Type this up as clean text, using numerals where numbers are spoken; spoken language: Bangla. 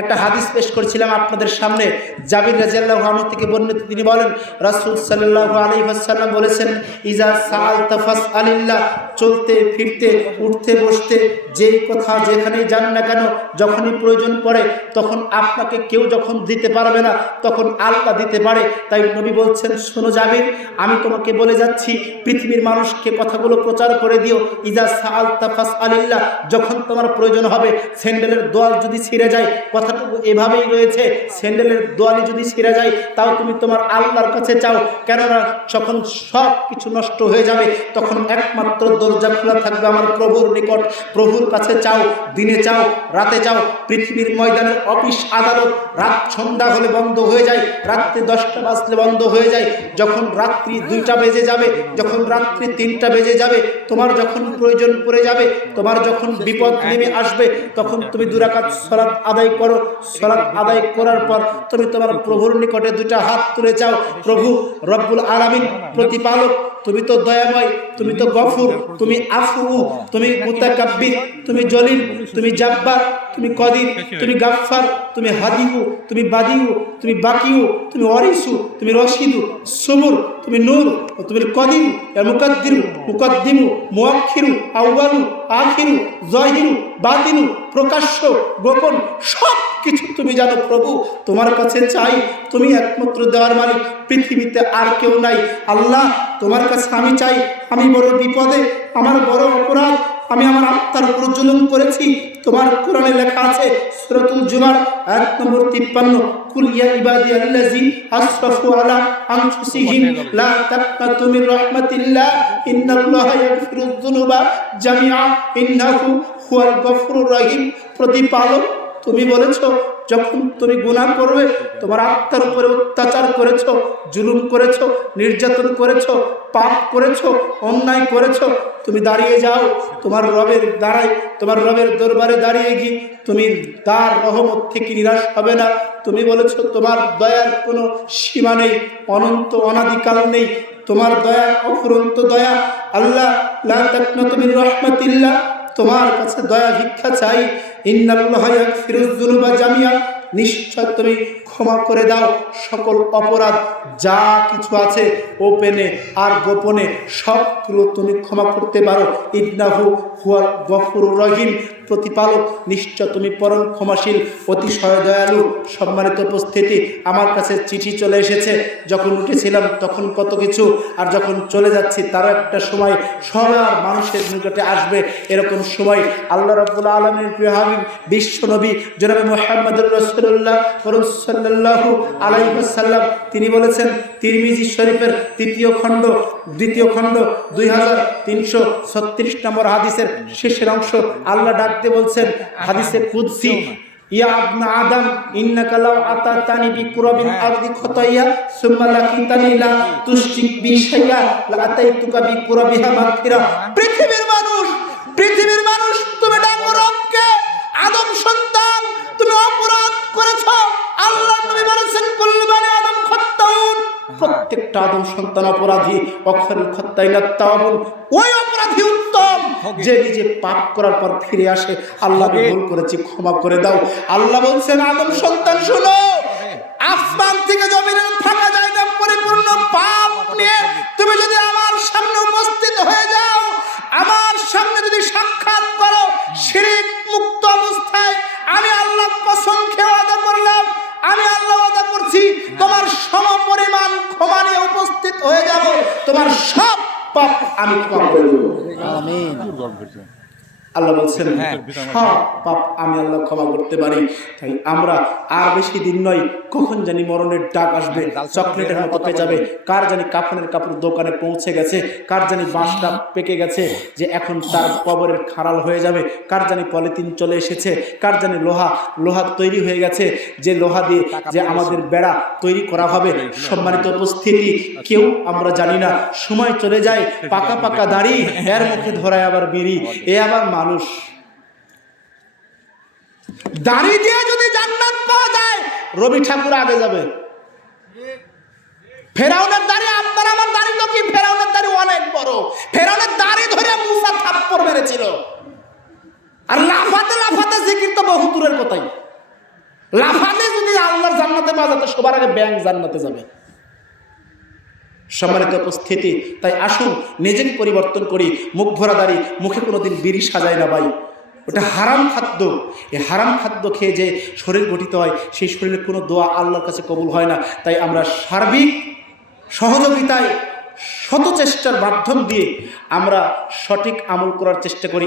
একটা হাদিস পেশ করেছিলাম আপনাদের সামনে। জাবির রাদিয়াল্লাহু আনহু থেকে বর্ণিত, তিনি বলেন রাসূল সাল্লাল্লাহু আলাইহি ওয়াসাল্লাম বলেছেন, ইজা সাআলতা ফাসআলিল্লাহ, চলতে ফিরতে উঠতে বসতে যেই কথা যেখানেই যান না কেন, যখনই প্রয়োজন পড়ে তখন আপনাকে কেউ যখন দিতে পারবে না তখন আল্লাহ দিতে পারে। তাই নবী বলছেন, শোনো জাবির, আমি তোমাকে বলে যাচ্ছি পৃথিবীর মানুষকে কথাগুলো প্রচার করে দিও। ইজা সাআলতা ফাসআলিল্লাহ, যখন তোমার প্রয়োজন হবে, স্যান্ডেলের দোয়াল যদি ছিঁড়ে যায়, কথাটুকু এভাবেই রয়েছে, স্যান্ডেলের দোয়ালি যদি ছিঁড়ে যায় তাও তুমি তোমার আল্লাহর কাছে চাও, কেননা যখন সব কিছু নষ্ট হয়ে যাবে তখন একমাত্র দরজা খোলা থাকবে আমার প্রভুর নিকট। প্রভুর কাছে চাও, দিনে চাও, রাতে চাও। পৃথিবীর ময়দানের অফিস আদালত রাত সন্ধ্যা হলে বন্ধ হয়ে যায়, রাত্রি 10টা বাজলে বন্ধ হয়ে যায়। যখন রাত্রি 2টা বেজে যাবে, যখন রাত্রি 3টা বেজে যাবে, তোমার যখন প্রয়োজন পড়ে যাবে, তোমার যখন বিপদ নেমে আসবে, তখন তুমি 2 রাকাত সালাত আদায় করো। সালাত আদায় করার পর তুমি তোমার প্রভুর নিকটে 2টা হাত তুলে চাও, প্রভু রব্বুল আলামিন, প্রতিপালক, তুমি তো দয়াময়, তুমি তো গফুর, তুমি আফু, তুমি মুতাকাব্বির, তুমি জলিল, তুমি জাব্বার, তুমি কদির, তুমি গাফফার, তুমি হাদিউ, তুমি বাদিউ, তুমি বাকিউ, তুমি ওয়ারিসু, তুমি রশিদু, সুবুর, তুমি নূর, তুমি কদিম, মুকাদ্দিরু, মুকাদ্দিমু, মুআখিরু, আউয়ালু, আখিরু, যাহিরু, বাতিনু, প্রকাশ্য, গোপন, সব কিছু তুমি জানো। প্রভু তোমার কাছে চাই, তুমি একমাত্র দেওয়ার মালিক, পৃথিবীতে আর কেউ নাই। আল্লাহ তোমার কাছে আমি চাই, আমি বড় বিপদে, আমার বড় অপরাধ, আমি আমার আত্মার উপর জুলুম করেছি। তোমার কোরআনে লেখা আছে সূরাতুল জুমার আয়াত নম্বর 53, কুল ইয়া ইবাদিয়াল্লাযী আসরাফু আলা আনফুসিহিম লা তাকনাতু মির রাহমাতিল্লাহ ইন্নাল্লাহা ইয়াগফিরুয যুনুবা জামিআ ইন্নাহু হুয়াল গফুরুর রহিম। প্রতিপালক, তুমি বলেছো যখন তুমি গুনাহ করবে, তোমার আত্মার উপরে অত্যাচার করেছো, জুলুম করেছো, নির্যাতন করেছো, পাপ করেছো, অন্যায় করেছো, তুমি দাঁড়িয়ে যাও তোমার রবের দ্বারাই, তোমার রবের দরবারে দাঁড়িয়ে গিয়ে তুমি তার রহমত থেকে নিরাশ হবে না। তুমি বলেছো তোমার দয়ার কোনো সীমা নেই, অনন্ত অনাদিকাল নেই, তোমার দয়া অফুরন্ত দয়া। আল্লাহ লা তাকনাতু মির রাহমাতিল্লাহ, তোমার কাছে দয়া ভিক্ষা চাই। ইন্নাল্লাহা ইয়াগফিরুয যুনুবা জামিআ, নিশ্চয় তুমি ক্ষমা করে দাও সকল অপরাধ, যা কিছু আছে ওপেনে আর গোপনে সবগুলো তুমি ক্ষমা করতে পারো। ইন্নাহু হুয়াল গফুরুর রহিম, প্রতিপালক, নিশ্চয় তুমি পরম ক্ষমাশীল, অতিশয় দয়ালু। সম্মানিত উপস্থিতি, আমার কাছে চিঠি চলে এসেছে। যখন উঠেছিলাম তখন কত কিছু, আর যখন চলে যাচ্ছি তারও একটা সময় সবার মানুষের নিকটে আসবে। এরকম সময় আল্লাহ রাব্বুল আলামিনের প্রিয় হাবিব বিশ্ব নবী জনাবে মুহাম্মদুর রাসূলুল্লাহ সাল্লাল্লাহু আলাইহি ওয়াসাল্লাম, তিনি বলেছেন তিরমিজি শরীফের 2য় খণ্ড 2336 নম্বর হাদিসের শেষের অংশ, আল্লাহ ডাকতে বলছেন হাদিসে কুদসি, ইয়া ইবনা আদম ইন্নাকা লাউ আতাতানি বিকুরাবিল আরদি খাতায়া সুম্মা লাকিতানি লা তুশরিক বি শাইআ লা আতাইতুকা বিকুরাবিহা মাগফিরা। পৃথিবীর মানুষ তুমি ডাকো রবকে, আদম সন্তান তুমি অপরাধ করেছো। আল্লাহ নবী বলেছেন কুল্লু বানি আদম খাত্তাউন, প্রত্যেকটা আদম সন্তান অপরাধী, অখরুল খাত্তাইনা তাওয়াবুন, ওই অপরাধী উত্তম যে নিজে পাপ করার পর ফিরে আসে, আল্লাহ আমি ভুল করেছি ক্ষমা করে দাও। আল্লাহ বলছেন আদম সন্তান শোনো, আসমান থেকে জমিনের ফাঁকা জায়গা পরিপূর্ণ পাপ নিয়ে তুমি যদি আমার সামনে উপস্থিত হয়ে যাও, আমার সামনে যদি সাক্ষাৎ করো শিরক মুক্ত অবস্থায়, আমি আল্লাহ কসম খেয়ে ওয়াদা করলাম, আমি আল্লাহ ওয়াদা করছি তোমার সমপরিমাণ ক্ষমা নিয়ে উপস্থিত হয়ে যাব, তোমার সব পাপ আমি ক্ষমা করে দেব। আমিন। আল্লাহ বলছেন সব পাপ আমি আল্লাহ ক্ষমা করতে পারি। তাই আমরা আর বেশি দিন নয়, কখন জানি মরণের ডাক আসবে, চকলেটের মতো পেঁচাবে। কার জানি কাফনের কাপড় দোকানে পৌঁছে গেছে, কার জানি বাঁশটা পেকে গেছে যে এখন তার কবরের খাড়াল হয়ে যাবে, কার জানি পলিথিন চলে এসেছে, কার জানি লোহা তৈরি হয়ে গেছে, যে লোহা দিয়ে যে আমাদের বেড়া তৈরি করা হবে। সম্মানিত উপস্থিতি, কেউ আমরা জানি না, সময় চলে যায়, পাকা দাড়ি, এর মুখে ধরায় আবার বিড়ি, এ আবার মানুষ। দাড়ি দিয়ে যদি জান্নাত পাওয়া যায়, রবি ঠাকুর আগে যাবে। ফেরাউনের দাড়ি, আপনার আমার দাড়ি তো কি, ফেরাউনের দাড়ি অনেক বড়। ফেরাউনের দাড়ি ধরে মুসা থাপ্পড় মেরেছিল। আর লাফাতে জিকির তো বহু দূরের কথাই। লাফালে যদি আল্লাহর জান্নাতে বাজাতে সবার আগে ব্যাং জান্নাতে যাবে। সম্মানিত উপস্থিতি, তাই আসুন নিজেকে পরিবর্তন করি। মুখ ভরা দাড়ি, মুখে কোনোদিন বিড়ি সাজায় না ভাই, ওটা হারাম খাদ্য। এই হারাম খাদ্য খেয়ে যে শরীর গঠিত হয়, সেই শরীরের কোনো দোয়া আল্লাহর কাছে কবুল হয় না। তাই আমরা সার্বিক সহযোগিতায় শত চেষ্টার মাধ্যম দিয়ে আমরা সঠিক আমল করার চেষ্টা করি।